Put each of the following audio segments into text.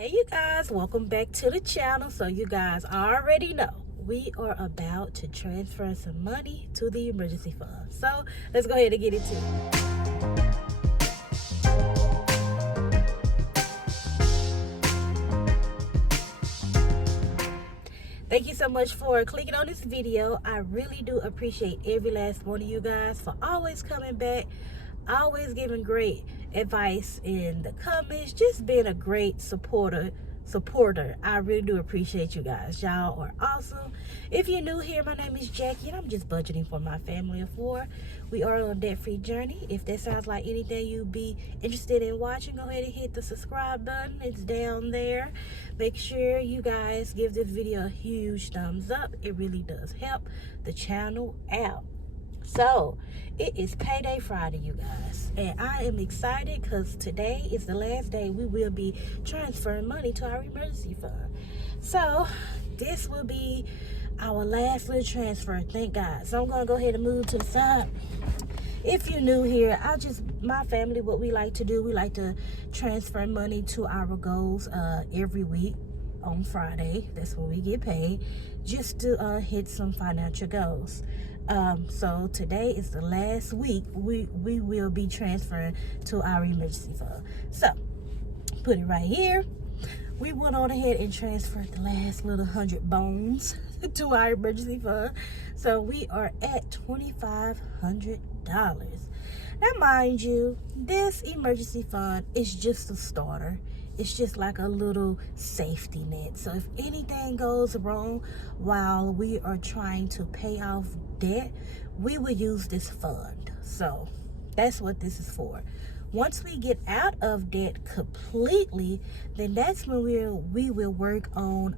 Hey you guys, welcome back to the channel. So you guys already know we are about to transfer some money to the emergency fund. So let's go ahead and get into it. Thank you so much for clicking on this video. I really do appreciate every last one of you guys for always coming back, always giving great advice in the comments, just being a great supporter. I really do appreciate you guys. Y'all are awesome. If you're new here, my name is Jackie and I'm just budgeting for my family of 4. We are on a debt-free journey. If that sounds like anything you'd be interested in watching, go ahead and hit the subscribe button. It's down there. Make sure you guys give this video a huge thumbs up. It really does help the channel out. So it is payday Friday, you guys, and I am excited because today is the last day we will be transferring money to our emergency fund. So this will be our last little transfer, thank God. So I'm gonna go ahead and move to the side. If you're new here, my family, what we like to do, we like to transfer money to our goals every week on Friday. That's when we get paid, just to hit some financial goals. So today is the last week we will be transferring to our emergency fund. So put it right here. We went on ahead and transferred the last little 100 bones to our emergency fund. So we are at $2,500. Now mind you, this emergency fund is just a starter. It's just like a little safety net. So if anything goes wrong while we are trying to pay off debt, we will use this fund. So that's what this is for. Once we get out of debt completely, then that's when we will work on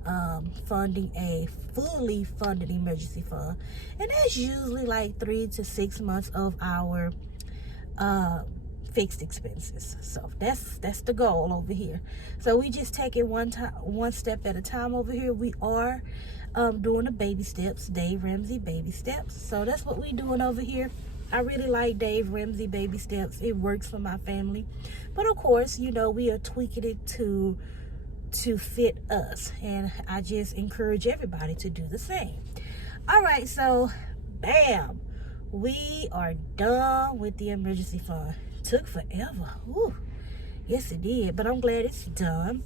funding a fully funded emergency fund. And that's usually like 3 to 6 months of our fixed expenses. So that's the goal over here. So we just take it one step at a time over here. We are doing the baby steps, Dave Ramsey baby steps. So that's what we're doing over here. I really like Dave Ramsey baby steps. It works for my family, but of course, you know, we are tweaking it to fit us, and I just encourage everybody to do the same. All right, so bam, we are done with the emergency fund. Took forever. Ooh, yes it did, but I'm glad it's done.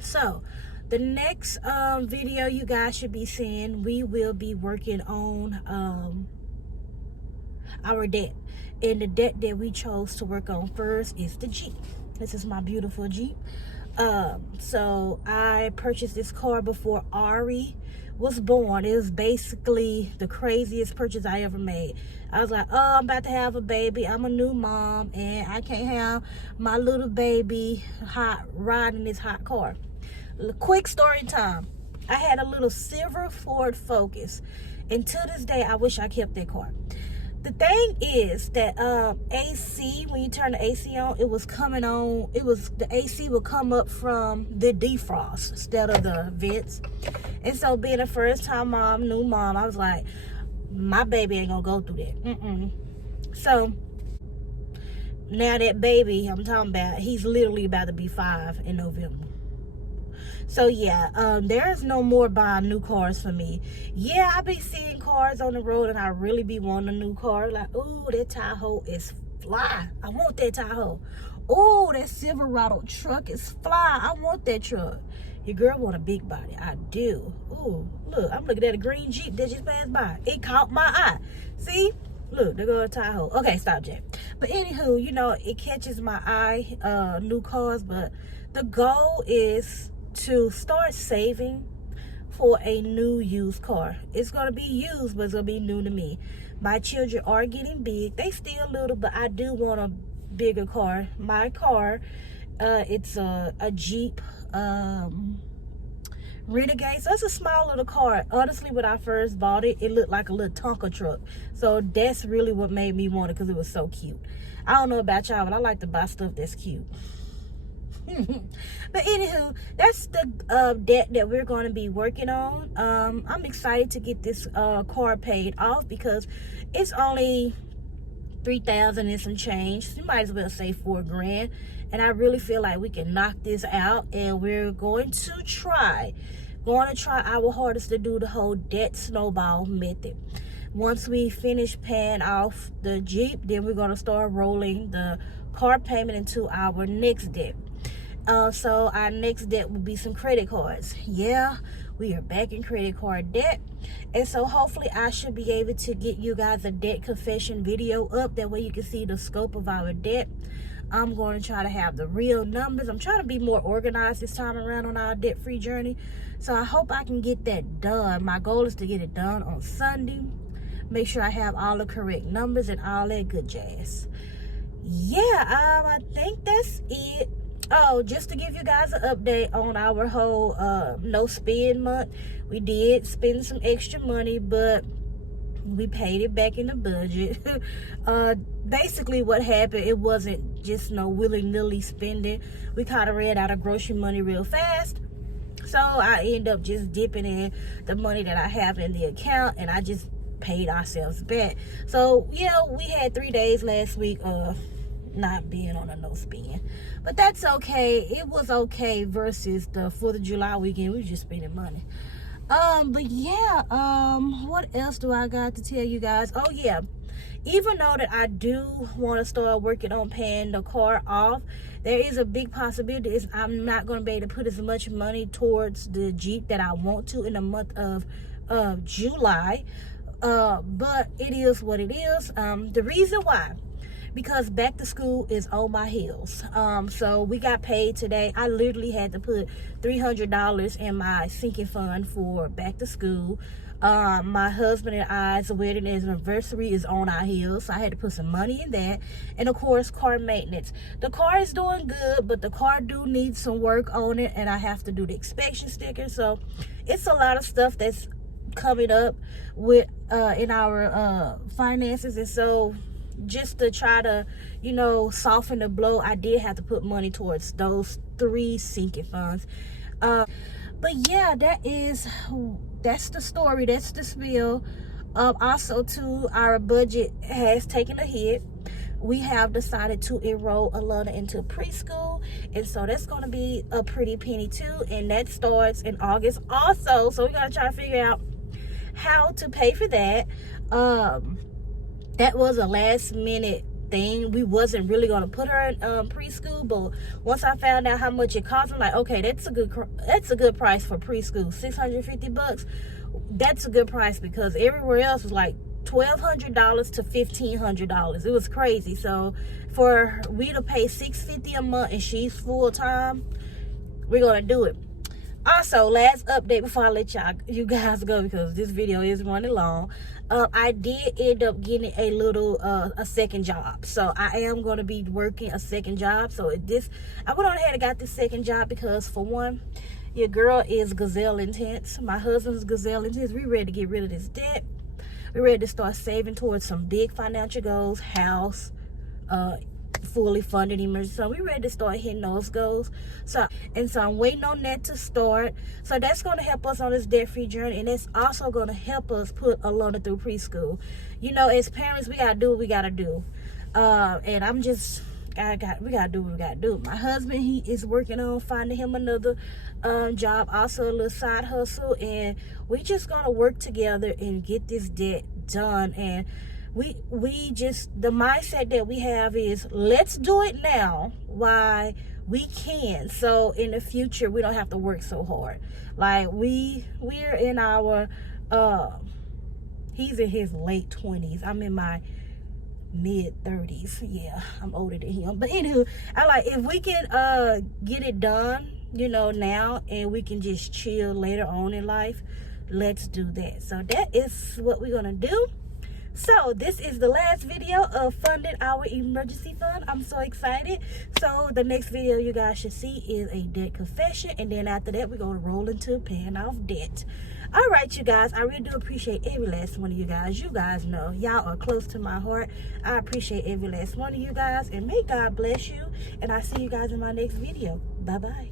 So the next video you guys should be seeing, we will be working on our debt, and the debt that we chose to work on first is the Jeep. This is my beautiful Jeep. So I purchased this car before Ari was born. It was basically the craziest purchase I ever made. I was like, oh, I'm about to have a baby. I'm a new mom, and I can't have my little baby riding this hot car. Quick story time. I had a little silver Ford Focus, and to this day, I wish I kept that car. The thing is that AC, when you turn the AC on, it was coming on. The AC would come up from the defrost instead of the vents. And so being a first time mom, new mom, I was like, my baby ain't gonna go through that. So now that baby I'm talking about, he's literally about to be 5 in November. So yeah, there's no more buying new cars for me. Yeah, I be seeing cars on the road and I really be wanting a new car. Like, ooh, that Tahoe is fly. I want that Tahoe. Ooh, that Silverado truck is fly. I want that truck. Your girl want a big body. I do. Ooh, look, I'm looking at a green Jeep that just passed by. It caught my eye. See? Look, there go a Tahoe. Okay, stop, Jack. But anywho, you know, it catches my eye, new cars, but the goal is to start saving for a new used car. It's going to be used, but it's going to be new to me. My children are getting big. They still little, but I do want a bigger car. My car, it's a Jeep Renegade. So it's a small little car. Honestly, when I first bought it, it looked like a little Tonka truck. So that's really what made me want it, because it was so cute. I don't know about y'all, but I like to buy stuff that's cute. But anywho, that's the debt that we're going to be working on. I'm excited to get this car paid off because it's only $3,000 and some change. You might as well say $4 grand. and I really feel like we can knock this out, and we're going to try our hardest to do the whole debt snowball method. Once we finish paying off the Jeep, then we're going to start rolling the car payment into our next debt. So our next debt will be some credit cards. Yeah, we are back in credit card debt. And so hopefully I should be able to get you guys a debt confession video up. That way you can see the scope of our debt. I'm going to try to have the real numbers. I'm trying to be more organized this time around on our debt-free journey. So I hope I can get that done. My goal is to get it done on Sunday. Make sure I have all the correct numbers and all that good jazz. Yeah, I think that's it. Oh, just to give you guys an update on our whole no spend month. We did spend some extra money, but we paid it back in the budget. Basically what happened, it wasn't just no willy-nilly spending. We kind of ran out of grocery money real fast. So I end up just dipping in the money that I have in the account, and I just paid ourselves back. So, yeah, we had 3 days last week of not being on a no spend, but that's okay. It was okay versus the 4th of July weekend. We were just spending money. But yeah, what else do I got to tell you guys? Oh yeah, even though that I do want to start working on paying the car off, there is a big possibility is I'm not going to be able to put as much money towards the Jeep that I want to in the month of July. But it is what it is. The reason why, because back to school is on my heels. So we got paid today. I literally had to put $300 in my sinking fund for back to school. My husband and I's wedding anniversary is on our heels, so I had to put some money in that. And of course, car maintenance. The car is doing good, but the car do need some work on it, and I have to do the inspection sticker. So it's a lot of stuff that's coming up with in our finances. And so just to try to, you know, soften the blow, I did have to put money towards those 3 sinking funds. But yeah, that's the story. That's the spiel. Also too, our budget has taken a hit. We have decided to enroll Alana into preschool, and so that's going to be a pretty penny too, and that starts in August also. So we got to try to figure out how to pay for that. That was a last minute thing. We wasn't really going to put her in preschool, but once I found out how much it cost, I'm like, okay, that's a good price for preschool. $650. That's a good price, because everywhere else was like $1,200 to $1,500. It was crazy. So for we to pay $650 a month and she's full time, we're gonna do it. Also, last update before I let you guys go, because this video is running long. I did end up getting a little a second job, so I am going to be working a second job. So I went on ahead and got this second job because, for one, your girl is gazelle intense. My husband's gazelle intense. We ready to get rid of this debt. We're ready to start saving towards some big financial goals, house, fully funded emergency. So we're ready to start hitting those goals. So I'm waiting on that to start. So that's going to help us on this debt-free journey, and it's also going to help us put Alana through preschool. You know, as parents, we gotta do what we gotta do. And we gotta do what we gotta do. My husband, he is working on finding him another job, also a little side hustle, and we just gonna work together and get this debt done. And we just, the mindset that we have is, let's do it now while we can, so in the future we don't have to work so hard. Like we're in our he's in his late 20s. I'm in my mid 30s. Yeah, I'm older than him. But anywho, I like, if we can get it done, you know, now, and we can just chill later on in life, let's do that. So that is what we're gonna do. So this is the last video of funding our emergency fund. I'm so excited. So the next video you guys should see is a debt confession, and then after that we're going to roll into paying off debt. All right, you guys, I really do appreciate every last one of you guys. You guys know y'all are close to my heart. I appreciate every last one of you guys, and may God bless you, and I'll see you guys in my next video. Bye bye.